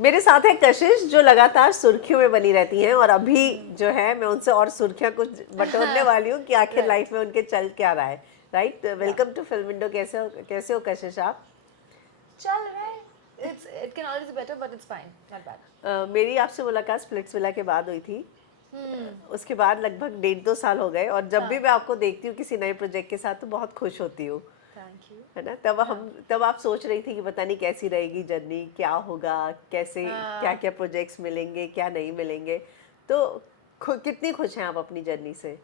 मेरे साथ है कशिश जो लगातार सुर्खियों में बनी रहती हैं और अभी जो है मैं उनसे और सुर्खियां कुछ बटोरने वाली हूँ कि आखिर लाइफ में उनके चल क्या रहा है। Right, welcome to film window. कैसे हो कशिश आप? चल रहा है. It can always be better, but it's fine, not bad. मेरी आपसे मुलाकात स्प्लिट्सविला के बाद हुई थी। उसके बाद लगभग 1.5-2 साल हो गए और जब भी मैं आपको देखती हूँ किसी नए प्रोजेक्ट के साथ तो बहुत खुश होती हूँ, Thank you. है ना। तब आप सोच रही थी कि पता नहीं कैसी रहेगी जर्नी, क्या होगा, कैसे क्या क्या प्रोजेक्ट्स मिलेंगे, क्या नहीं मिलेंगे। तो कितनी खुश हैं आप अपनी जर्नी से?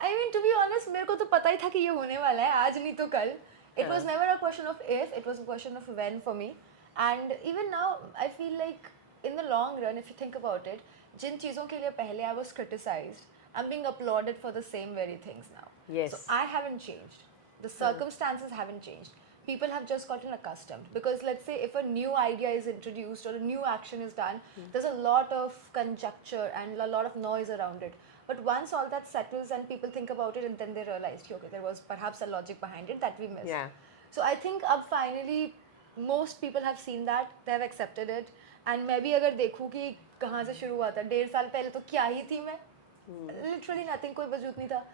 I mean, to be honest, मेरे को तो पता ही था कि ये होने वाला है, आज नहीं तो कल. It was never a question of if, it was a question of when for me. And even now, I feel like in the long run, if you think about it, जिन चीज़ों के लिए पहले I was criticized, I'm being applauded for the same very things now. So yes. I haven't changed. The circumstances haven't changed. People have just gotten accustomed. Because let's say if a new idea is introduced or a new action is done, there's a lot of conjecture and a lot of noise around it. But once all that settles and people think about it and then they realize, okay, there was perhaps a logic behind it that we missed. या So I think अब finally most people have seen that, they have accepted it. And मैं भी अगर देखूँ कि कहाँ से शुरू हुआ था, 1.5 साल पहले तो क्या ही थी मैं, literally nothing, कोई वजूद नहीं था.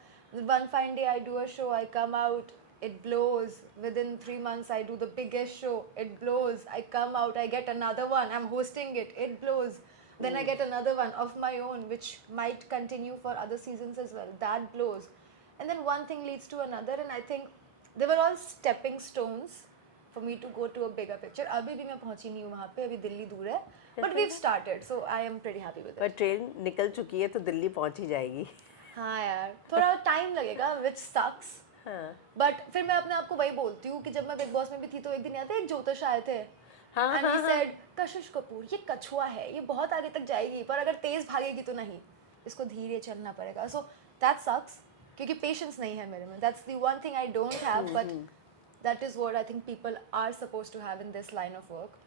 One fine day I do a show, I come out, it blows. Within 3 months I do the biggest show, it blows. I come out, I get another one, I'm hosting it, it blows. Then I get another one of my own, which might continue for other seasons as well. That blows. And then one thing leads to another, and I think they were all stepping stones for me to go to a bigger picture. अभी भी मैं पहुंची नहीं हूँ वहाँ पे, अभी दिल्ली दूर है. But we've started, so I am pretty happy with पर it. ट्रेन निकल चुकी है तो दिल्ली पहुंच ही जाएगी। हाँ यार, थोड़ा टाइम लगेगा, which sucks. हाँ बट फिर मैं अपने आप को वही बोलती हूँ कि जब मैं बिग बॉस में भी थी तो एक दिन याद है एक ज्योतिष आए थे हाँ एंड हाँ ही हाँ। सेड कशिश कपूर ये कछुआ है, ये बहुत आगे तक जाएगी पर अगर तेज भागेगी तो नहीं, इसको धीरे चलना पड़ेगा. सो दैट सक्स क्योंकि पेशेंस नहीं है मेरे में. That's the one thing I don't have, but that is what I think people are supposed to have in this line of work.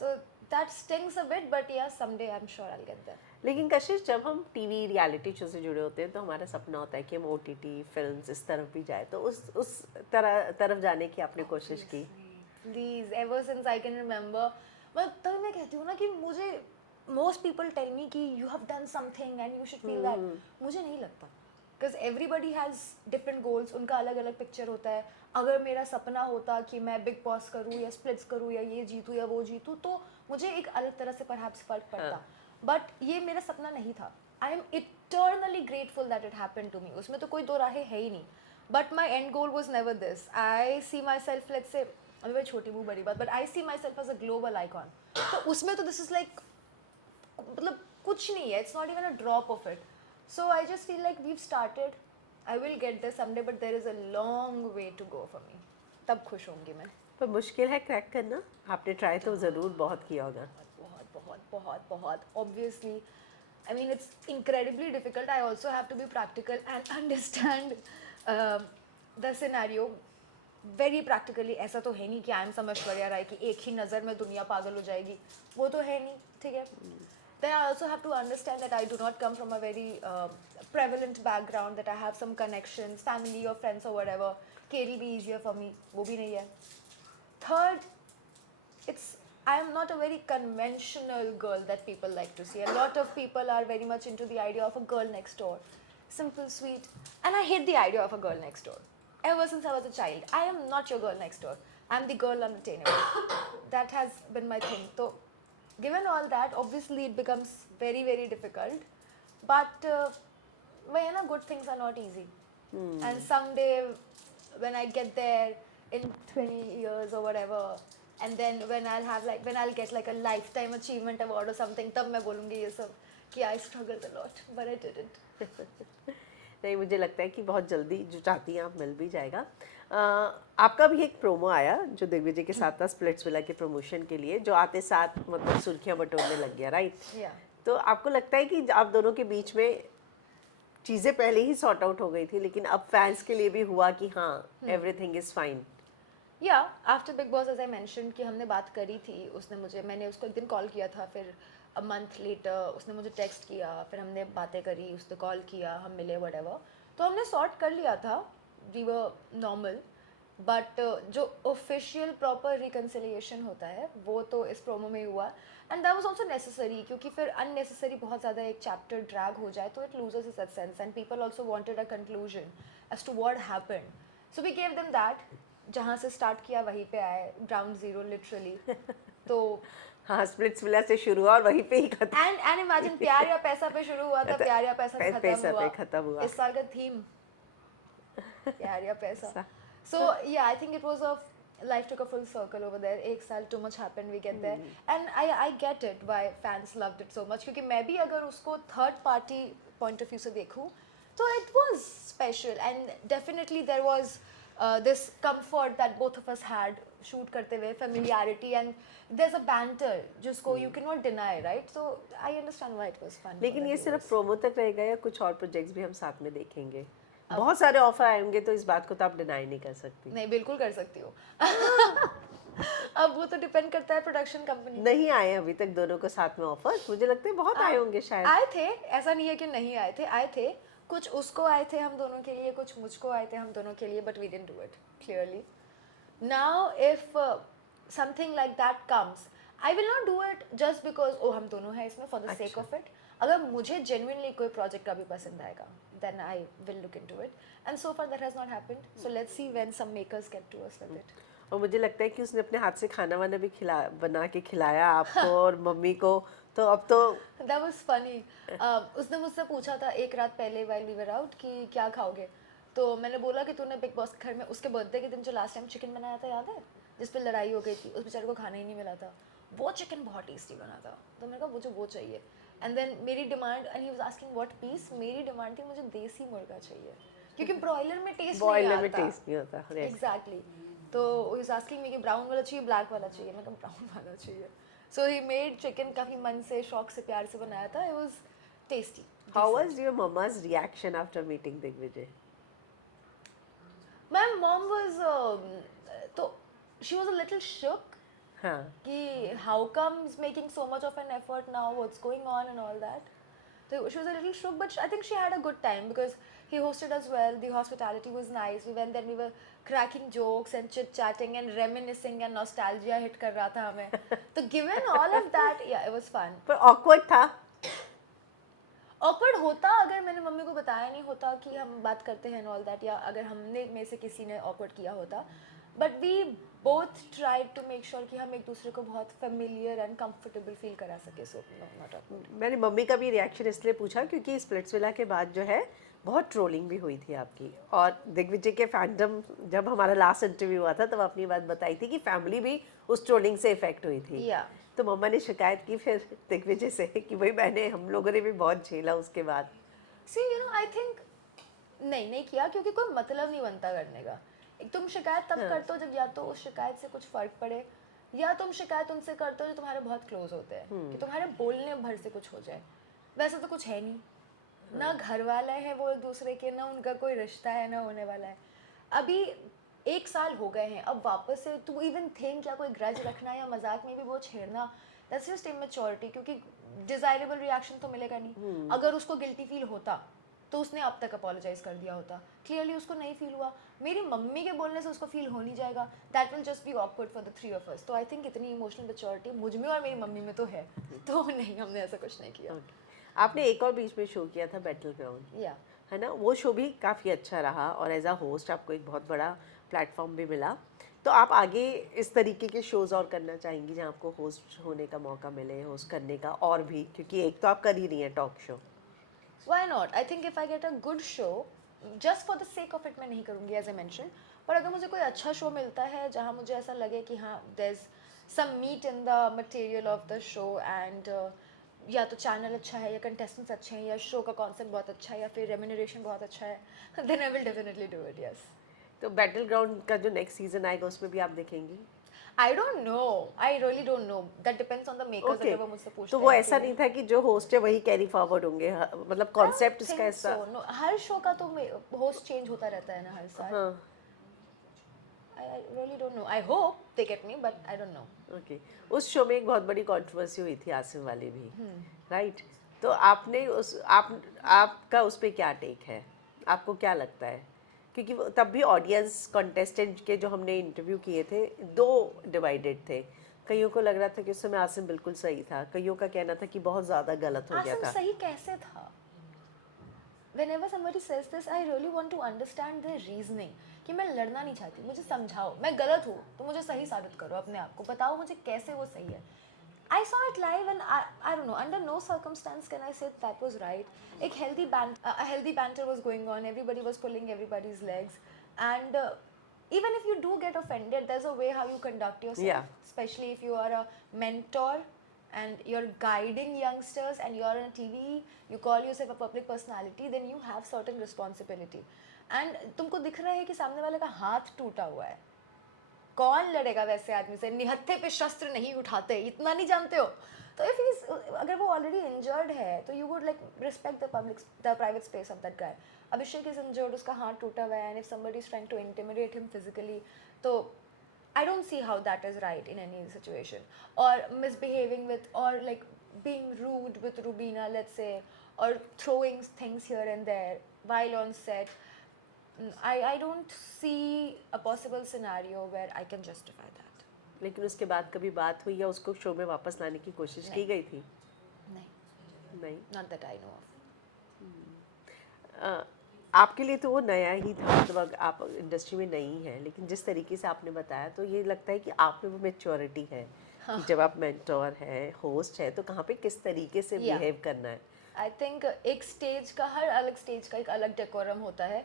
So that stings a bit, but yeah someday I am sure I will get there. लेकिन कशिश, जब हम TV reality show से जुड़े होते हैं तो हमारा सपना होता है कि हम ओटीटी फिल्म्स इस तरफ भी जाए, तो उस तरफ जाने की आपने कोशिश की? Please, ever since I can remember, मैं तभी मैं कहती हूँ ना कि मुझे मोस्ट पीपल टेल मी कि you have done something and you should feel that. मुझे नहीं लगता, because everybody has different goals, उनका अलग अलग पिक्चर होता है. अगर मेरा सपना होता कि मैं बिग बॉस करूँ या स्प्लिट्स करूँ या ये जीतूँ या वो जीतूँ तो मुझे एक अलग तरह से परहैप्स फर्क पड़ता. बट ये मेरा सपना नहीं था. I am eternally grateful that it happened to me, उसमें तो कोई दो राहें है ही नहीं. But my end goal was never this. I see myself, let's say अभी मैं छोटी मुँह बड़ी बात, but I see myself as a global icon. तो उसमें तो दिस इज लाइक, मतलब कुछ नहीं है, it's not even a drop of it. So I just feel like we've started, I will get there someday, but there is a long way to go for me. तब खुश होंगी मैं. पर मुश्किल है क्रैक करना, आपने ट्राई तो ज़रूर बहुत किया होगा। बहुत बहुत बहुत बहुत obviously. I mean, it's incredibly difficult. I also have to be practical and understand the scenario very practically. ऐसा तो है नहीं कि आई एम सम ऐश्वर्या राय कि एक ही नज़र में दुनिया पागल हो जाएगी, वो तो है नहीं, ठीक है. Then I also have to understand that I do not come from a very prevalent background, that I have some connections, family or friends or whatever. कि it'll be easier for me, वो भी नहीं है. Third, it's, I am not a very conventional girl that people like to see. A lot of people are very much into the idea of a girl next door, simple, sweet, and I hate the idea of a girl next door. Ever since I was a child, I am not your girl next door. I'm the girl unattainable. That has been my thing. So, given all that, obviously it becomes very, very difficult. But, good things are not easy. And someday, when I get there in 20 years or whatever, and then when I'll get like a lifetime achievement award or something, तब मैं बोलूँगी ये सब कि I struggled a lot, but I didn't. नहीं, मुझे लगता है कि बहुत जल्दी जो चाहती हैं आप मिल भी जाएगा। आपका भी एक प्रोमो आया जो दिग्विजय के साथ था स्प्लिट्सविला के प्रमोशन के लिए, जो आते साथ मतलब सुर्खियां बटोरने लग गया, राइट? Yeah. तो आपको लगता है कि आप दोनों के बीच में चीज़ें पहले ही सॉर्ट आउट हो गई थी लेकिन अब फैंस के लिए भी हुआ कि हाँ everything is fine? Yeah, after Big Boss, as I mentioned कि हमने बात करी थी, मैंने उसको एक दिन कॉल किया था, फिर a month later उसने मुझे टेक्स्ट किया, फिर हमने बातें करी, उसने कॉल किया, हम मिले, whatever. तो हमने सॉर्ट कर लिया था, we were normal. बट जो ऑफिशियल प्रॉपर रिकन्सिलिएशन होता है वो तो इस प्रोमो में ही हुआ, and that was also necessary, क्योंकि फिर अननेसेसरी बहुत ज़्यादा एक चैप्टर ड्रैग हो जाए तो it loses its essence, and people also wanted a conclusion as to what happened, so we gave them that, जहाँ से स्टार्ट किया वहीं पे आए, ग्राउंड जीरो लिटरली। तो हाँ, स्प्लिट्सविला से शुरू हुआ और वहीं पे ही खत्म। एंड इमेजिन प्यार या पैसा पे शुरू हुआ था, प्यार या पैसा पे पैसा खत्म पे हुआ, खत्म हुआ। इस साल का थीम प्यार या पैसा। सा- So yeah, I think it was a life took a full circle over there. एक साल too much happened, we get there, and I get it why fans loved it so much, क्योंकि मैं भी अगर उसको third party point of view से देखूँ तो it was special, and definitely there was this comfort that both of us had shoot करते हुए, familiarity, and there's a banter जिसको you cannot deny, right? So I understand why it was fun. लेकिन ये सिर्फ promo तक रहेगा या कुछ और प्रोजेक्ट्स भी हम साथ में देखेंगे? बहुत सारे ऑफर आएंगे तो इस बात को तो आप डिनाई नहीं कर सकती। नहीं, बिल्कुल कर सकती हूँ। अब वो तो डिपेंड करता है प्रोडक्शन कंपनी। नहीं आए अभी तक दोनों को साथ में ऑफर? मुझे लगता है बहुत आए होंगे शायद। आए थे, ऐसा नहीं है कि नहीं आए थे, आए थे। कुछ उसको आए थे हम दोनों के लिए, कुछ मुझको आए थे हम दोनों के लिए, but we didn't do it clearly. Now if something like that comes, I will not do it just because oh हम दोनों हैं इसमें, for the sake of it. अगर मुझे जेन्युइनली कोई प्रोजेक्ट का भी पसंद आएगा, then I will look into it, and so far that has not happened, so let's see when some makers get to us with it. और मुझे लगता है कि उसने अपने हाथ से खाना वाना भी बना के खिलाया आपको और मम्मी को, तो अब तो That was funny. उसने मुझसे पूछा था एक रात पहले while we were out कि क्या खाओगे, तो मैंने बोला कि तूने बिग बॉस के घर में उसके बर्थडे के दिन जो लास्ट टाइम चिकन बनाया था याद है, जिस पे लड़ाई हो गई थी, उस बेचारे को खाना ही नहीं मिला था, वो चिकन बहुत टेस्टी बना था, तो मैंने कहा मुझे वो चाहिए। एंड देन मेरी demand, and he was asking what piece, मेरी डिमांड थी मुझे देसी मुर्गा चाहिए, क्योंकि ब्रॉयलर में टेस्ट नहीं बॉयलर आता। में टेस्ट नहीं होता। एग्जैक्टली। तो ही वाज आस्किंग मी कि ब्राउन वाला चाहिए ब्लैक वाला चाहिए, मैं कहा ब्राउन वाला चाहिए। सो ही मेड चिकन, काफ़ी मन से शौक से प्यार से बनाया था, it was tasty. How was your mumma's reaction after meeting Digvijay? My mom was तो she was a little shook हाँ, कि how comes making so much of an effort now, what's going on and all that. So she was a little shook, but I think she had a good time because he hosted us well, the hospitality was nice, we went there, we were cracking jokes and chit chatting and reminiscing and nostalgia hit कर रहा था हमें, तो given all of that, yeah, it was fun. पर awkward था? Awkward होता अगर मैंने मम्मी को बताया नहीं होता कि हम बात करते हैं and all that, या अगर हमने में से किसी ने awkward किया होता, but we both tried to make sure कि हम एक दूसरे को बहुत familiar and comfortable feel करा सके, so no, not awkward. मैंने मम्मी का भी रिएक्शन इसलिए पूछा क्योंकि स्प्लिट्सविला के बाद जो है बहुत ट्रोलिंग भी हुई थी आपकी, और दिग्विजय के फैंडम, जब हमारा लास्ट इंटरव्यू हुआ था तब अपनी बात बताई थी कि फैमिली भी उस ट्रोलिंग से इफेक्ट हुई थी। Yeah. तो मम्मा ने शिकायत की फिर दिग्विजय से कि भाई मैंने, हम लोगों ने भी बहुत झेला उसके बाद। See, you know, I think नहीं किया, क्योंकि कोई मतलब नहीं बनता करने का। एक तुम शिकायत तब करते हो जब या तो उस शिकायत से कुछ फर्क पड़े, या तुम शिकायत उनसे करते हो जो तुम्हारे बहुत क्लोज होते हैं, कि तुम्हारे बोलने भर से कुछ हो जाए। वैसे तो कुछ है नहीं, ना घर वाले हैं वो एक दूसरे के, ना उनका कोई रिश्ता है, ना होने वाला है। अभी 1 साल हो गए हैं, अब वापस से टू इवन थिंक या कोई ग्रज रखना या मजाक में भी वो छेड़ना, दैट्स जस्ट इमेच्योरिटी, क्योंकि डिजायरेबल रिएक्शन तो मिलेगा नहीं। अगर उसको गिल्टी फील होता तो उसने अब तक अपोलोजाइज कर दिया होता, क्लियरली उसको नहीं फील हुआ, मेरी मम्मी के बोलने से उसको फील हो नहीं जाएगा, that will just be awkward for the 3 of us। तो आई थिंक इतनी इमोशनल मैच्योरिटी मुझ में और मेरी मम्मी में तो है, तो नहीं, हमने ऐसा कुछ नहीं किया। आपने एक और बीच में शो किया था बैटल ग्राउंड, या है ना? वो शो भी काफ़ी अच्छा रहा और एज अ होस्ट आपको एक बहुत बड़ा प्लेटफॉर्म भी मिला। तो आप आगे इस तरीके के शोज़ और करना चाहेंगी जहाँ आपको होस्ट होने का मौका मिले, होस्ट करने का, और भी, क्योंकि एक तो आप कर ही रही हैं talk show. Why not? I think if I get a good show, just for the sake of it मैं नहीं करूँगी, as I mentioned, पर अगर मुझे कोई अच्छा शो मिलता है जहाँ मुझे ऐसा लगे कि हाँ there's some meat in the material of the show, and या तो चैनल अच्छा है, या कंटेस्टेंट्स अच्छे हैं, या शो का कॉन्सेप्ट बहुत अच्छा है, या फिर रेम्यूनरेशन बहुत अच्छा है, then I will definitely do it, yes. तो बैटल ग्राउंड का जो नेक्स्ट सीजन आएगा उसमें भी आप देखेंगी? I don't know. I really don't know. That depends on the makers. Okay. अगर वो मुझसे पूछते तो वो हैं ऐसा कि- नहीं था कि जो होस्ट है वही कैरी फॉरवर्ड होंगे, मतलब कॉन्सेप्ट I इसका think ऐसा? so. No, हर शो का तो होस्ट चेंज होता रहता है ना हर साल। हाँ, I really don't know. I hope they get me, but I don't know. Okay. उस शो में एक बहुत बड़ी कंट्रोवर्सी हुई थी आसिम वाली भी, राइट? तो आपने आपका उस पे क्या टेक है? आपको क्या लगता है क्योंकि तब भी ऑडियंस कॉन्टेस्टेंट के जो हमने इंटरव्यू किए थे 2 डिवाइडेड थे। कईयों को लग रहा था कि उस समय आसिम बिल्कुल सही था, कईयों का कहना था कि बहुत ज़्यादा गलत हो गया आसिम था। सही कैसे था? Whenever somebody says this, I really want to understand their reasoning. कि मैं लड़ना नहीं चाहती, मुझे समझाओ, मैं गलत हूँ तो मुझे सही साबित करो अपने आप को, बताओ मुझे कैसे वो सही है. I saw it live and I don't know, under no circumstance can I say that was right. एक a healthy banter was going on, everybody was pulling everybody's legs, and even if you do get offended, there's a way how you conduct yourself. Yeah. Especially if you are a mentor and you're guiding youngsters and you're on TV, you call yourself a public personality, then you have certain responsibility. And तुमको दिख रहा है कि सामने वाले का हाथ टूटा हुआ है, कौन लड़ेगा वैसे आदमी से? निहत्थे पे शस्त्र नहीं उठाते, इतना नहीं जानते हो? तो अगर वो ऑलरेडी इंजर्ड है तो you would like respect the private space of that guy. Abhishek is injured, उसका हाथ टूटा हुआ है, and if somebody is trying to intimidate him physically, तो I don't see how that is right in any situation. Or misbehaving with, or like being rude with Rubina, let's say, or throwing things here and there while on set. I don't see a possible scenario where I can justify that. लेकिन उसके बाद कभी बात हुई या उसको show में वापस लाने की कोशिश की गई थी? नहीं. Not that I know of. आपके लिए तो वो नया ही था, मतलब आप इंडस्ट्री में नई हैं, लेकिन जिस तरीके से आपने बताया तो ये लगता है कि आप में वो मैच्योरिटी है. हाँ. जब आप मेंटोर हैं, होस्ट है, तो कहाँ पे किस तरीके से बिहेव करना है. I think एक स्टेज का, हर अलग स्टेज का एक अलग डेकोरम होता है.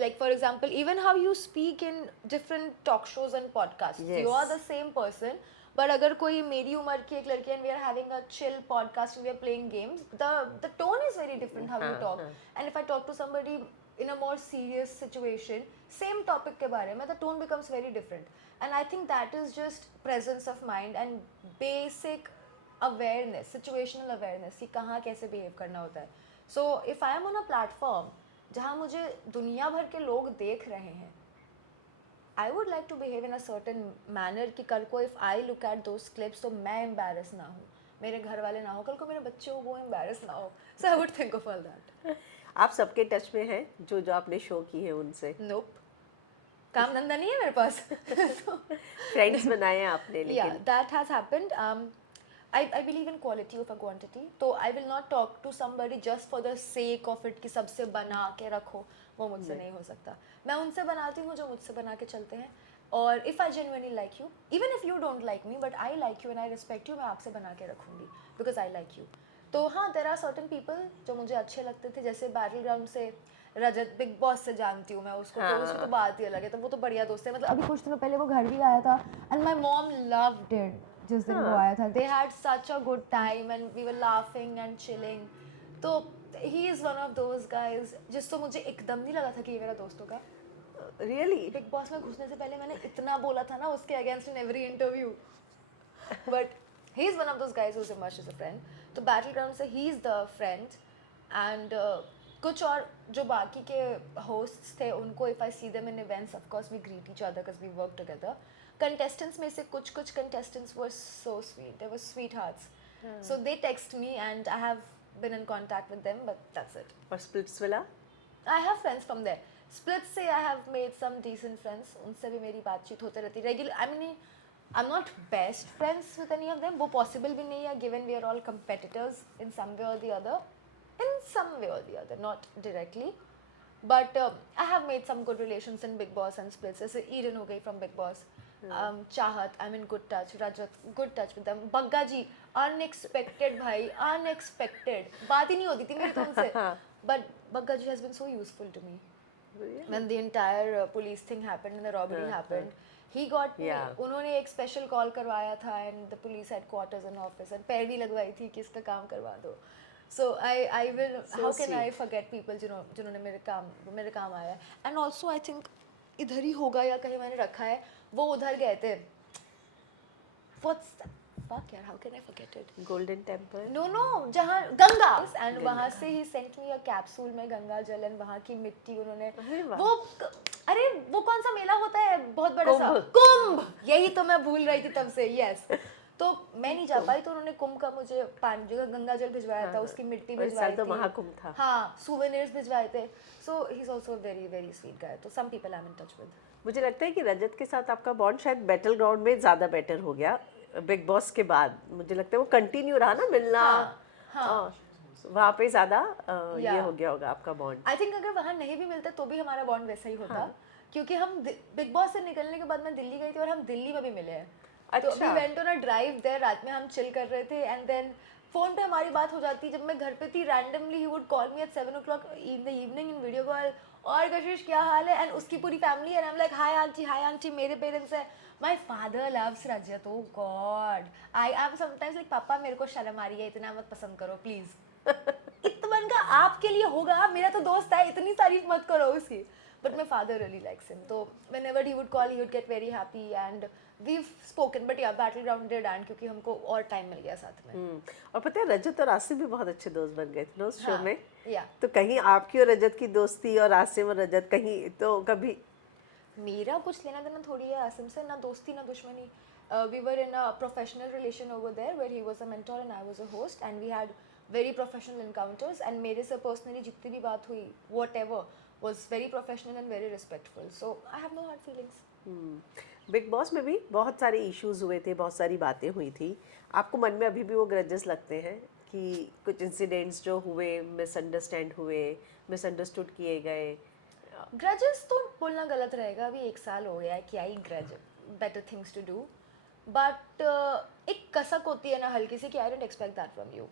Like for example, even how you speak in different talk shows and podcasts. Yes. You are the same person, but अगर कोई मेरी उम्र की एक लड़की and we are having a chill podcast and we are playing games, the tone is very different how you talk. And if I talk to somebody in a more serious situation, same topic के बारे में, the tone becomes very different. And I think that is just presence of mind and basic awareness, situational awareness कि कहाँ कैसे behave करना होता है. So if I am on a platform जहाँ मुझे दुनिया भर के लोग देख रहे हैं, I would like to behave in a certain manner कि कल को if I look at those clips तो मैं embarrass ना हूँ, मेरे घर वाले ना हो, कल को मेरे बच्चे हो वो embarrass ना हो. So I would think of all that. आप सबके टच में हैं जो जो आपने शो की है उनसे? Nope. काम धंधा नहीं है मेरे पास. फ्रेंड्स बनाए हैं आपने? Yeah, लेकिन that has happened. I believe in quality over quantity. तो I will not talk to somebody just for the sake of it कि सबसे बना के रखो, वो मुझसे नहीं हो सकता. मैं उनसे बनाती हूँ जो मुझसे बना के चलते हैं. और if I genuinely like you, even if you don't like me, but I like you and I respect you, मैं आपसे बना के रखूँगी because I like you. तो हाँ, there are certain people जो मुझे अच्छे लगते थे, जैसे बैटल ग्राउंड से रजत बिग बॉस से जानती हूँ मैं उसको. तो उसकी तो बात ही अलग है, तो वो तो बढ़िया दोस्त है. मतलब अभी कुछ दिनों पहले वो घर भी आया था and my mom loved it. जिस दिन वो आया था, they had such a good time and we were laughing and chilling. तो he is one of those guys जिसको मुझे एकदम नहीं लगा था कि ये मेरा दोस्त होगा. रियली बिग बॉस में घुसने से पहले मैंने इतना बोला था ना उसके against in every interview, but he is one of those guys who is immersed as a friend. तो बैटल ग्राउंड से he is the friend. And कुछ और जो बाकी के होस्ट्स थे उनको if I see them in events, of course we greet each other because we work together. Contestants में से कुछ contestants were so sweet, they were sweet hearts. So they text me and I have been in contact with them, but that's it. और Splitsvilla? I have friends from there. Splits से I have made some decent friends. उनसे भी मेरी बातचीत होते रहती regular. I mean, I'm not best friends with any of them. वो possible भी नहीं है given we are all competitors in some way or the other. In some way or the other, not directly. But I have made some good relations in Big Boss and Splits. जैसे Eden हो गई from Big Boss. चाहत, I'm in good touch. Rajat, good touch with them. Bagga ji, unexpected भाई, unexpected. बात ही नहीं होती थी मेरी तो उनसे. But Bugga ji has been so useful to me. Really? When the entire police thing happened and the robbery happened, he got me. Yeah. उन्होंने एक special call करवाया था and the police headquarters and office and पैर भी लगवाई थी कि इसका काम करवा दो. So I will. So how can I sweet. forget people जिन्होंने मेरे काम आया. And also I think इधर ही होगा या कहीं मैंने रखा है. वो उधर गए थे. What's that? Fuck यार, how can I forget it? Golden temple? No, जहाँ गंगा. And वहाँ से ही sent me a capsule में गंगा जल and वहाँ की मिट्टी उन्होंने. अरे वाह. अरे वो कौन सा मेला होता है बहुत बड़ा सा? कुंभ. यही तो मैं भूल रही थी तब से. Yes. तो मैं नहीं जा पाई, तो उन्होंने कुंभ का मुझे पानी जो गंगा जल भिजवाया था, उसकी मिट्टी और इस भिजवाई साल तो थी, महाकुंभ था। हाँ सुवेनियर्स भिजवाए थे। So he is also very very sweet guy. तो some people I am in touch with. मुझे लगता है कि रजत के साथ आपका बॉन्ड शायद बैटल ग्राउंड में ज़्यादा बेटर हो गया बिग बॉस के बाद। मुझे लगता है वो कंटिन्यू रहा ना मिलना, हाँ वहाँ पे ज़्यादा ये या हो गया होगा आपका बॉन्ड। आई थिंक अगर वहाँ नहीं भी मिलता तो भी हमारा बॉन्ड वैसा ही होता, क्योंकि हम बिग बॉस से निकलने के बाद मैं दिल्ली गई थी और हम दिल्ली में भी मिले हैं। तो अच्छा। We went on a drive there, रात में हम चिल कर रहे थे एंड देन फोन पे हमारी बात हो जाती। जब मैं घर पे थी randomly he would call me at 7 o'clock in the evening in video call, और कशिश क्या हाल है, एंड उसकी पूरी फैमिली है, I am like hi aunty मेरे पेरेंट्स है। My father loves Rajat, oh God I am sometimes like पापा मेरे को शर्म आ रही है, इतना मत पसंद करो प्लीज। इत्तमन का आपके लिए होगा, मेरा तो दोस्त है, इतनी तारीफ मत करो उसकी। But my father really likes him. So whenever he would call, he would get very happy and we've spoken. But yeah, battleground did end क्योंकि हमको और टाइम मिल गया साथ में। और पता है रजत और आसिम भी बहुत अच्छे दोस्त बन गए थे ना उस शो में। या तो कहीं आपकी और रजत की दोस्ती और आसिम और रजत कहीं तो कभी मेरा कुछ लेना देना थोड़ी है आसिम से, ना दोस्ती ना दुश्मनी। We were in a professional relation over there where he was a mentor and I was a host and we had very professional encounters and मेरे से personally जितनी भी बात हुई whatever was very professional and very respectful. So I have no hard feelings. Big boss में भी बहुत सारे इश्यूज हुए थे, बहुत सारी बातें हुई थी। आपको मन में अभी भी वो ग्रजेस लगते हैं कि कुछ इंसिडेंट्स जो हुए, मिसअंडरस्टैंड हुए, मिसअंडरस्टूड किए गए? ग्रजेस तो बोलना गलत रहेगा, अभी 1 साल हो गया है, क्या ही grudge, better things to do. But एक कसक होती है ना हल्की सी कि I don't expect that from you.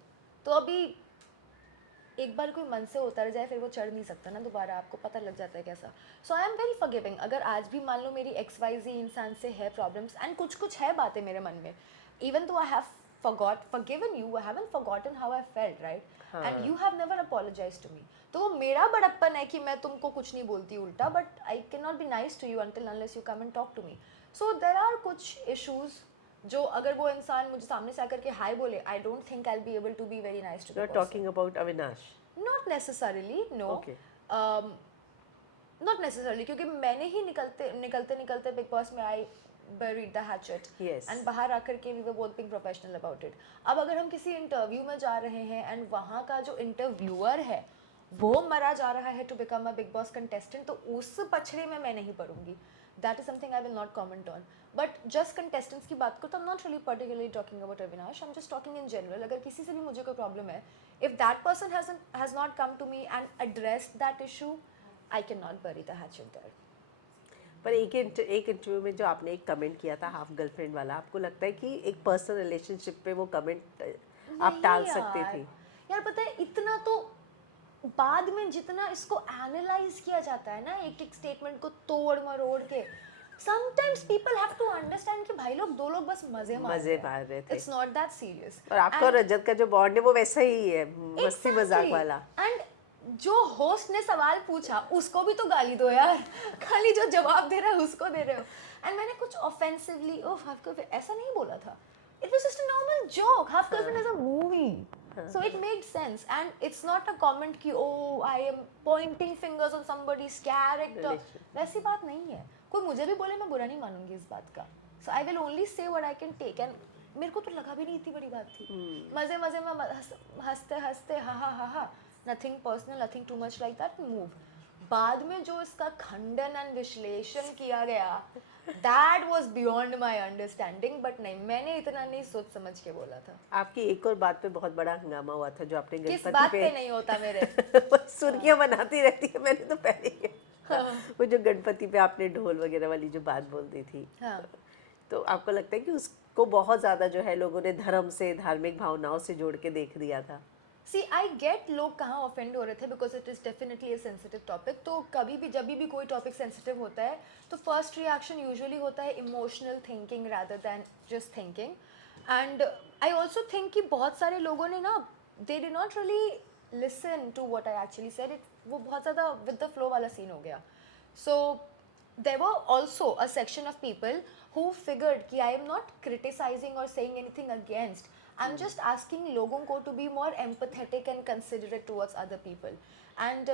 तो अभी एक बार कोई मन से उतर जाए फिर वो चढ़ नहीं सकता ना दोबारा, आपको पता लग जाता है कैसा। सो आई एम वेरी फॉरगिविंग। अगर आज भी मान लो मेरी XYZ इंसान से है प्रॉब्लम्स एंड कुछ है बातें मेरे मन में, इवन तो I have forgiven you, I haven't forgotten how I felt, right? And you have never apologized to me. तो वो मेरा बड़प्पन है कि मैं तुमको कुछ नहीं बोलती उल्टा, but I cannot be nice to you until unless you come and talk to me. So there are कुछ issues जो अगर वो इंसान मुझे सामने से आकर के हाय बोले, I don't think I will be able to be very nice to the you are person. Talking about Avinash? Not necessarily, no. Okay. Not necessarily, क्योंकि मैंने ही निकलते बिग बॉस में आई buried the hatchet. Yes. And बाहर आकर के we were both being professional about it. अब अगर हम किसी इंटरव्यू में जा रहे हैं एंड वहाँ का जो इंटरव्यूअर है वो मरा जा रहा है to become a big boss contestant, तो उस पछड़े में मैं नहीं पढ़ूंगी। That is something I will not comment on. But just contestants की बात करो तो I am not really particularly talking about Avinash, I am just talking in general. अगर किसी से भी मुझे कोई प्रॉब्लम है, if that person has not come to me and addressed that issue, I can not bury the hatchet there. पर एक interview में जो आपने एक कमेंट किया था हाफ गर्लफ्रेंड वाला, आपको लगता है कि एक पर्सनल रिलेशनशिप पे वो कमेंट आप टाल सकते थे? यार पता है इतना तो बाद में जितना इसको एनालाइज किया जाता है ना एक एक स्टेटमेंट को तोड़ मरोड़ के, sometimes people have to understand कि भाई लोग 2 लोग बस मजे मार रहे थे। It's not that serious. और आपका और रजत का जो बॉन्ड है वो वैसा ही है, मस्ती मजाक वाला। एंड जो होस्ट ने सवाल पूछा उसको भी तो गाली दो यार, खाली जो जवाब दे रहा है उसको दे रहे हो। एंड मैंने कुछ ऑफेंसिवली ओह हाफ गर्लफ्रेंड ऐसा नहीं बोला था, it was just a normal joke, Half Girlfriend is a movie, so it made sense and it's not a comment कि oh I am pointing fingers on somebody's character, वैसी बात नहीं है। कोई मुझे भी बोले मैं बुरा नहीं मानूंगी इस बात का, so I will only say what I can take. And मेरे को तो लगा भी नहीं इतनी बड़ी बात थी, मजे मजे में हंसते हंसते हा nothing personal, nothing too much like that, move. बाद में जो इसका खंडन एंड विश्लेषण किया गया, that was beyond my understanding, but नहीं, मैंने इतना नहीं सोच समझ के बोला था। आपकी एक और बात पे बहुत बड़ा हंगामा हुआ था जो आपने किस गणपति बात पे नहीं होता मेरे? सुर्खियां बनाती रहती है, मैंने तो पहले ही वो जो गणपति पे आपने ढोल वगैरह वाली जो बात बोल दी थी, तो आपको लगता है कि उसको बहुत ज्यादा जो है लोगों ने धर्म से, धार्मिक भावनाओं से जोड़ के देख दिया था? See, I get लोग कहाँ ऑफेंड हो रहे थे because it is definitely a sensitive topic. तो कभी भी जब भी कोई टॉपिक सेंसिटिव होता है तो फर्स्ट रिएक्शन यूजुअली होता है emotional thinking rather than just thinking. And I also think कि बहुत सारे लोगों ने ना they did not really listen to what I actually said, वो बहुत ज़्यादा विद द फ्लो वाला सीन हो गया। सो there were also a section of people who figured कि I am not criticizing or saying anything against, I'm just asking लोगों को to be more empathetic and considerate towards other people. And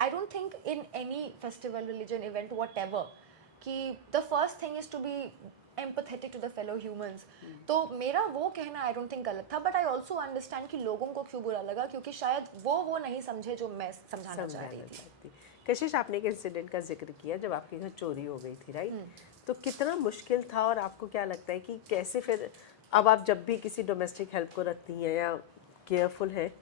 I don't think in any festival, religion, event, whatever, कि the first thing is to be empathetic to the fellow humans. तो मेरा वो कहना आई don't think गलत था, but I also understand कि लोगों को क्यों बुरा लगा, क्योंकि शायद वो नहीं समझे जो मैं समझाना चाह रही थी. कशिश, आपने एक इंसिडेंट का जिक्र किया जब आपके घर चोरी हो गई थी, राइट? तो कितना मुश्किल था, और आपको क्या लगता है कि कैसे फिर अब आप जब भी किसी डोमेस्टिक हेल्प को रखती हैं या केयरफुल हैं,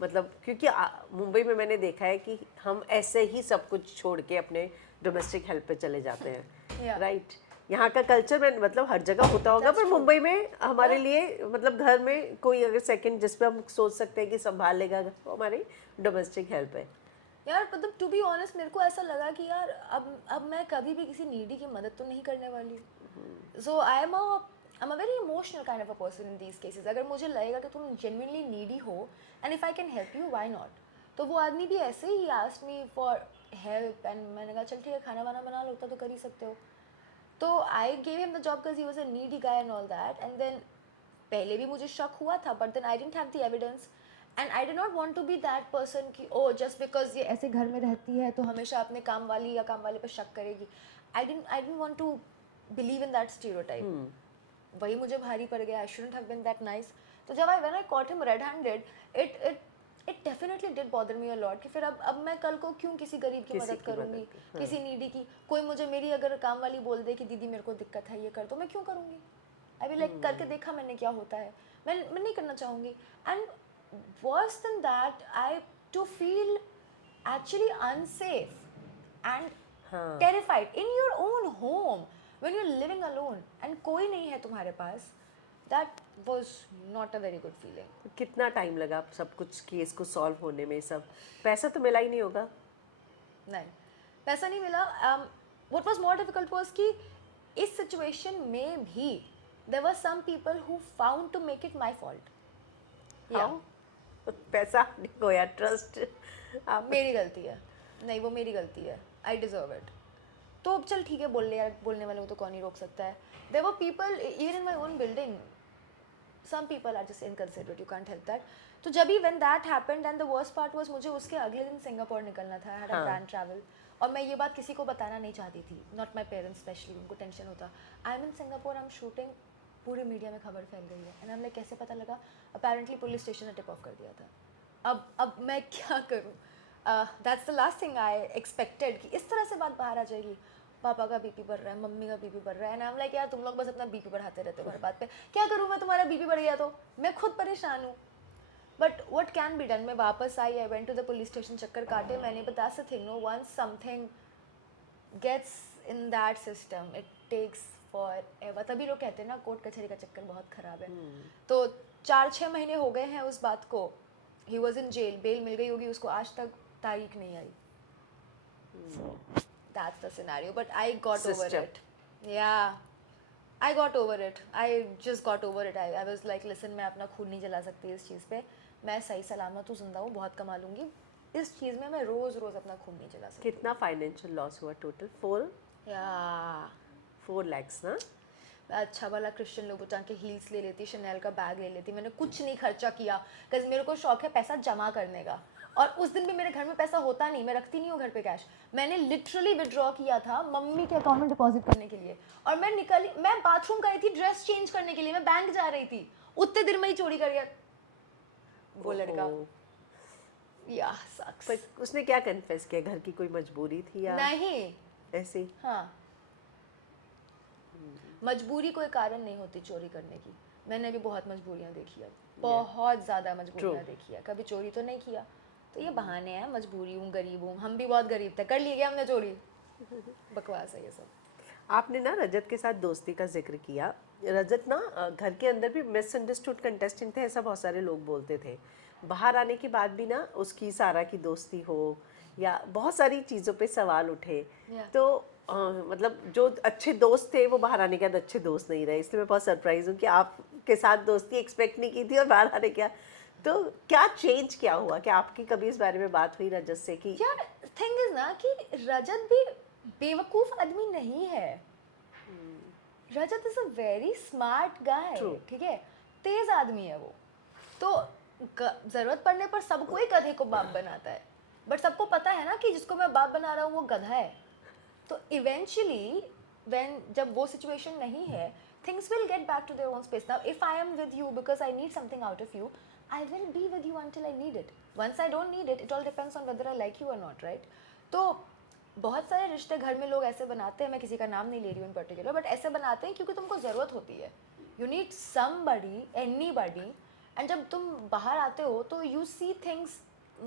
मतलब क्योंकि मुंबई में मैंने देखा है कि हम ऐसे ही सब कुछ छोड़ के अपने डोमेस्टिक हेल्प पे चले जाते हैं, Yeah. राइट? यहाँ का कल्चर में मतलब हर जगह होता होगा, पर मुंबई में हमारे लिए मतलब घर में कोई अगर सेकंड जिस पे हम सोच सकते हैं कि संभाल लेगा वो हमारी डोमेस्टिक हेल्प है. यार मतलब टू बी ऑनेस्ट मेरे को ऐसा लगा कि यार अब मैं कभी भी किसी नीडी की मदद तो नहीं करने वाली. So I am a very emotional kind of a person in these cases. अगर मुझे लगेगा कि तुम जेन्युइनली नीडी हो and if I can help you, why not. तो वो आदमी भी ऐसे ही asked me for help and मैंने कहा चल ठीक है, खाना वाना बना लो, तो कर ही सकते हो. तो I gave him the job because he was a needy guy and all that. And then पहले भी मुझे शक हुआ था, but then I didn't have the evidence and I did not want to be that person कि oh just because ये ऐसे घर में रहती है तो हमेशा अपने काम वाली या काम वाले पर शक करेगी. I didn't want to believe in that stereotype. वही मुझे भारी पड़ गया. I shouldn't have been that nice. तो जब when I caught him red handed, it definitely did bother me a lot कि फिर अब मैं कल को क्यों किसी गरीब की मदद करूंगी, किसी नीडी की. कोई मुझे मेरी अगर काम वाली बोल दे कि दीदी मेरे को दिक्कत है ये कर, तो मैं क्यों करूंगी. आई विल लाइक करके देखा मैंने क्या होता है, मैं नहीं करना चाहूँगी. And worse than that, I to feel actually unsafe and terrified in your own home when you're living alone and कोई नहीं है तुम्हारे पास. That was not a very good feeling. कितना टाइम लगा सब कुछ केस को सॉल्व होने में? सब पैसा तो मिला ही नहीं होगा? नहीं, पैसा नहीं मिला. What was more difficult was कि इस situation में भी there were some people who found to make it my fault. How? पैसा नहीं खोया, ट्रस्ट आप मेरी गलती है. नहीं, वो मेरी गलती है. I deserve it. तो अब चल ठीक है, बोल ले यार, बोलने वाले को तो कौन ही रोक सकता है. There were people even in my own building, some people are just inconsiderate, you can't help that. तो जब भी when that happened and the worst part was, मुझे उसके अगले दिन सिंगापुर निकलना था. I had a plan travel और मैं ये बात किसी को बताना नहीं चाहती थी, नॉट माय पेरेंट्स स्पेशली. उनको टेंशन होता. आई am in Singapore, I am shooting, पूरे मीडिया में खबर फैल गई है. एंड आई एम लाइक कैसे पता लगा? अपेरेंटली पुलिस स्टेशन ने टिप ऑफ कर दिया था. अब मैं क्या करूँ? That's the last thing I expected कि इस तरह से बात बाहर आ जाएगी. पापा का बीपी बढ़ रहा है, मम्मी का बीपी बढ़ रहा है. एंड आई एम लाइक यार तुम लोग बस अपना बीपी बढ़ाते रहते हो हर बात पे. क्या करूँ मैं? तुम्हारा बीपी बढ़ गया तो मैं खुद परेशान हूँ. But what can be done. मैं वापस आई, I went to the police station, चक्कर काटे मैंने. But that's the thing, no, once something gets in that system it takes forever. तभी लोग कहते हैं ना कोर्ट कचहरी का चक्कर बहुत खराब है. तो 4-6 महीने हो गए हैं उस बात को. He was in jail, bail मिल गई होगी उसको, आज तक तारीख नहीं आई. That's the scenario. But I got over it. Yeah I got over it. I just got over it. I was like listen, मैं अपना खून नहीं जला सकती इस चीज़ पे. मैं सही सलामत हूँ, जिंदा हूँ, बहुत कमा लूँगी. इस चीज़ में मैं रोज़ अपना खून नहीं जला सकती. कितना फाइनेंशियल लॉस हुआ टोटल? 4 lakhs ना? अच्छा वाला क्रिश्चियन लोबूटान के हील्स ले लेती, शनेल का बैग ले लेती. मैंने कुछ नहीं खर्चा किया बिकॉज मेरे को शौक है पैसा जमा करने का. और उस दिन भी मेरे घर में पैसा होता नहीं, मैं रखती नहीं हूँ घर पे कैश. मैंने लिटरली विड्रॉ किया था मम्मी के अकाउंट में डिपॉजिट करने के लिए. और मैं निकली, मैं बाथरूम गई थी ड्रेस चेंज करने के लिए, मैं बैंक जा रही थी. उतने दिन में ही चोरी कर गया वो लड़का. या सक्स. पर उसने क्या कन्फेस किया? घर की कोई मजबूरी थी या नहीं? ऐसे ही? हाँ, मजबूरी कोई कारण नहीं होती चोरी करने की. मैंने भी बहुत मजबूरियाँ देखी है, बहुत ज़्यादा मजबूरियाँ देखी है. कभी चोरी तो नहीं किया, तो ये बहाने हैं. मजबूरी हूँ, गरीब हूँ. हम भी बहुत गरीब थे, कर लिए क्या हमने चोरी? बकवास है ये सब. आपने ना रजत के साथ दोस्ती का जिक्र किया. रजत ना घर के अंदर भी मिसअंडरस्टूड कंटेस्टेंट थे, ऐसा बहुत सारे लोग बोलते थे. बाहर आने के बाद भी ना उसकी सारा की दोस्ती हो या बहुत सारी चीज़ों पे सवाल उठे. तो मतलब जो अच्छे दोस्त थे वो बाहर आने के बाद अच्छे दोस्त नहीं रहे. इसलिए मैं बहुत सरप्राइज हूँ कि आपके साथ दोस्ती एक्सपेक्ट नहीं की थी और बाहर आने क्या. तो क्या चेंज क्या हुआ? क्या आपकी कभी इस बारे में बात हुई रजत से कि यार थिंग इज ना कि रजत भी बेवकूफ आदमी नहीं है. Rajat is a very smart guy. ठीक है, तेज आदमी है वो. तो जरूरत पड़ने पर सबको ही गधे को बाप बनाता है. बट सबको पता है ना कि जिसको मैं बाप बना रहा हूँ वो गधा है. तो इवेंचुअली when जब वो situation नहीं है, things will get back to their own space. Now, if I am with you because I need something out of you, I will be with you until I need it. Once I don't need it, it all depends on whether I like you or not, right? तो बहुत सारे रिश्ते घर में लोग ऐसे बनाते हैं, मैं किसी का नाम नहीं ले रही हूँ इन पर्टिकुलर, बट ऐसे बनाते हैं क्योंकि तुमको ज़रूरत होती है. You need somebody, anybody, and जब तुम बाहर आते हो तो you see things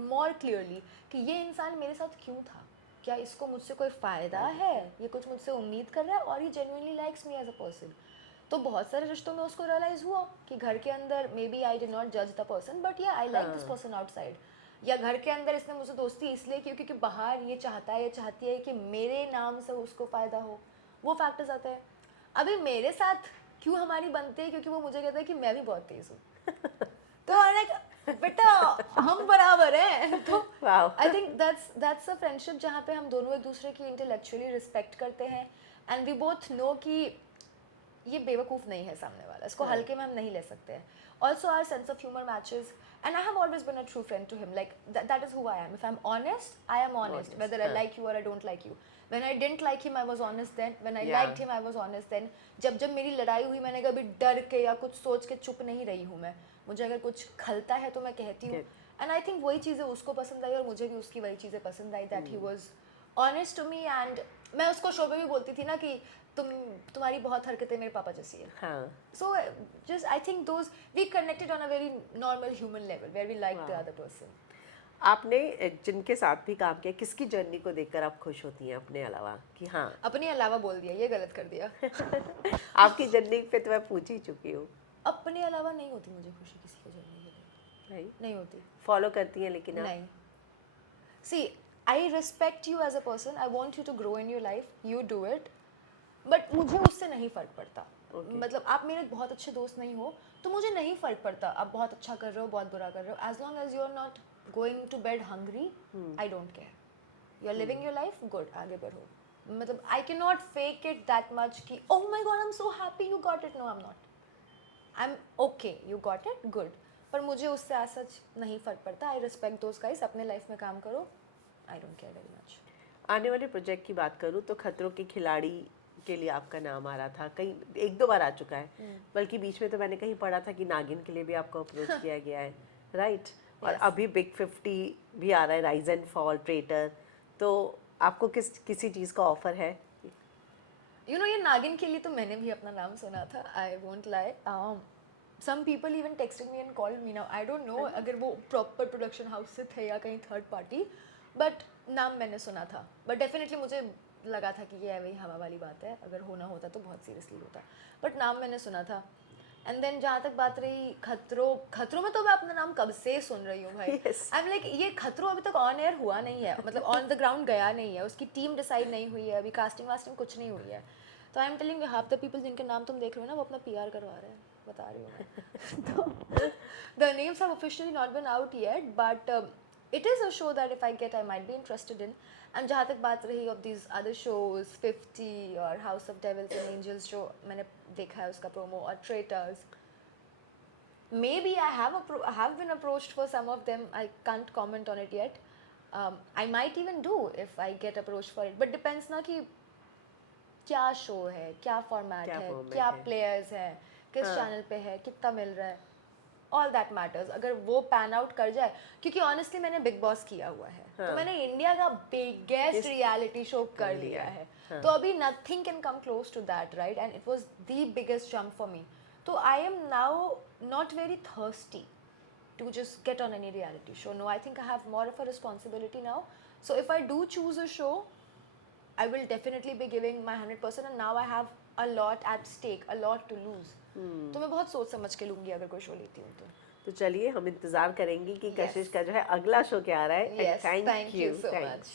more clearly कि ये इंसान मेरे साथ क्यों था, क्या इसको मुझसे कोई फ़ायदा है, ये कुछ मुझसे उम्मीद कर रहा है, और ये genuinely likes me as a person. तो बहुत सारे रिश्तों में उसको रियलाइज़ हुआ कि घर के अंदर maybe I did not जज the person, but yeah I like this person outside. या घर के अंदर इसने मुझसे दोस्ती इसलिए की क्योंकि बाहर ये चाहता है, ये चाहती है कि मेरे नाम से उसको फ़ायदा हो. वो फैक्टर्स आते हैं. अभी मेरे साथ क्यों हमारी बनती है, क्योंकि वो मुझे कहता है कि मैं भी बहुत तेज़ हूँ. तो लाइक बेटा हम बराबर हैं. तो I think that's a friendship जहाँ पे हम दोनों एक दूसरे की इंटेलेक्चुअली रिस्पेक्ट करते हैं, एंड वी बोथ नो कि ये बेवकूफ़ नहीं है सामने वाला, इसको हल्के में हम नहीं ले सकते हैं. Also our sense of humour matches, and I have always been a true friend to him. Like that is who I am. If I am honest, I am honest, whether I like you or I don't like you. When I didn't like him, I was honest then. When I liked him, I was honest then. जब मेरी लड़ाई हुई, मैंने कभी डर के या कुछ सोच के चुप नहीं रही हूँ मैं. मुझे अगर कुछ खलता है तो मैं कहती हूँ. And I think वही चीज़ें उसको पसंद आई और मुझे भी उसकी वही चीज़ें पसंद आई. That he was honest to me, and मैं उसको शो में भी बोलती थी ना कि तुम्हारी बहुत हरकतें मेरे पापा जैसी है. हाँ. So just I think those we connected on a very normal human level where we liked the other person. आपने जिनके साथ भी काम किया, किसकी जर्नी को देखकर आप खुश होती हैं अपने अलावा? कि हाँ अपने अलावा बोल दिया, ये गलत कर दिया. आपकी जर्नी पे तो मैं पूछ ही चुकी हूँ. अपने अलावा नहीं होती मुझे खुशी किसी की जर्नी के लिए. नहीं होती. फॉलो करती हैं लेकिन आप? नहीं. See I respect you as a person, I want you to grow in your life, you do it, but मुझे उससे नहीं फ़र्क पड़ता. मतलब आप मेरे बहुत अच्छे दोस्त नहीं हो तो मुझे नहीं फ़र्क पड़ता आप बहुत अच्छा कर रहे हो, बहुत बुरा कर रहे हो. As long as you are not going to bed hungry, I don't care. You are living your life, good, आगे बढ़ो. मतलब I can not fake it that much कि oh my god I am so happy you got it. No, I am not. I am okay, you got it, good. पर मुझे उससे आज सच नहीं फ़र्क पड़ता. I respect those guys. अपने लाइफ में काम करो, आई डोंट केयर वेरी मच. आने वाले प्रोजेक्ट की बात करूँ तो खतरों के खिलाड़ी के लिए आपका नाम आ रहा था, कहीं एक दो बार आ चुका है, बल्कि बीच में तो मैंने कहीं पढ़ा था कि नागिन के लिए भी आपको अप्रोच किया गया है, राइट? और अभी बिग 50 भी आ रहा है, राइज एंड फॉल, ट्रेटर. तो आपको किसी चीज़ का ऑफर है? यू नो ये नागिन के लिए तो मैंने भी अपना नाम सुना था. I won't lie. Some people even texted me and called me. Now I don't know अगर वो प्रॉपर प्रोडक्शन हाउस से थे या कहीं थर्ड पार्टी, बट नाम मैंने सुना था. बट डेफिनेटली मुझे लगा था कि ये वही हवा वाली बात है, अगर होना होता तो बहुत सीरियसली होता. बट नाम मैंने सुना था. एंड देन जहाँ तक बात रही खतरों में तो मैं अपना नाम कब से सुन रही हूँ भाई. आई एम लाइक ये खतरों अभी तक ऑन एयर हुआ नहीं है, मतलब ऑन द ग्राउंड गया नहीं है, उसकी टीम डिसाइड नहीं हुई है, अभी कास्टिंग वास्टिंग कुछ नहीं हुई है. तो I am telling you, half the people जिनके नाम तुम देख रहे हो ना वो अपना PR करवा रहे हैं, बता रही हूँ मैं. तो the names have officially not been out yet, but it is a show that if I get I might be interested in. And जहाँ तक बात रही of these other shows 50 और House of Devils and Angels जो मैंने देखा है उसका promo, और Traitors, maybe I have been approached for some of them. I can't comment on it yet. I might even do if I get approached for it, but depends ना कि क्या show है, क्या फॉर्मेट है, क्या players हैं, किस channel पे है, कितना मिल रहा है. All that matters. अगर वो पैन आउट कर जाए, क्योंकि ऑनेस्टली मैंने बिग बॉस किया हुआ है, तो मैंने इंडिया का बिगेस्ट रियलिटी शो कर लिया है. तो अभी nothing can come close to that, right? And it was the biggest jump for me. तो I am now not very thirsty to just get on any reality show. No, I think I have more of a responsibility now. So if I do choose a show, I will definitely be giving my 100%, and now I have a lot at stake, a lot to lose. तो मैं बहुत सोच समझ के लूँगी अगर कोई show लेती हूँ तो चलिए हम इंतज़ार करेंगे कि कशिश का जो है अगला शो क्या आ रहा है. Yes, thank you so much.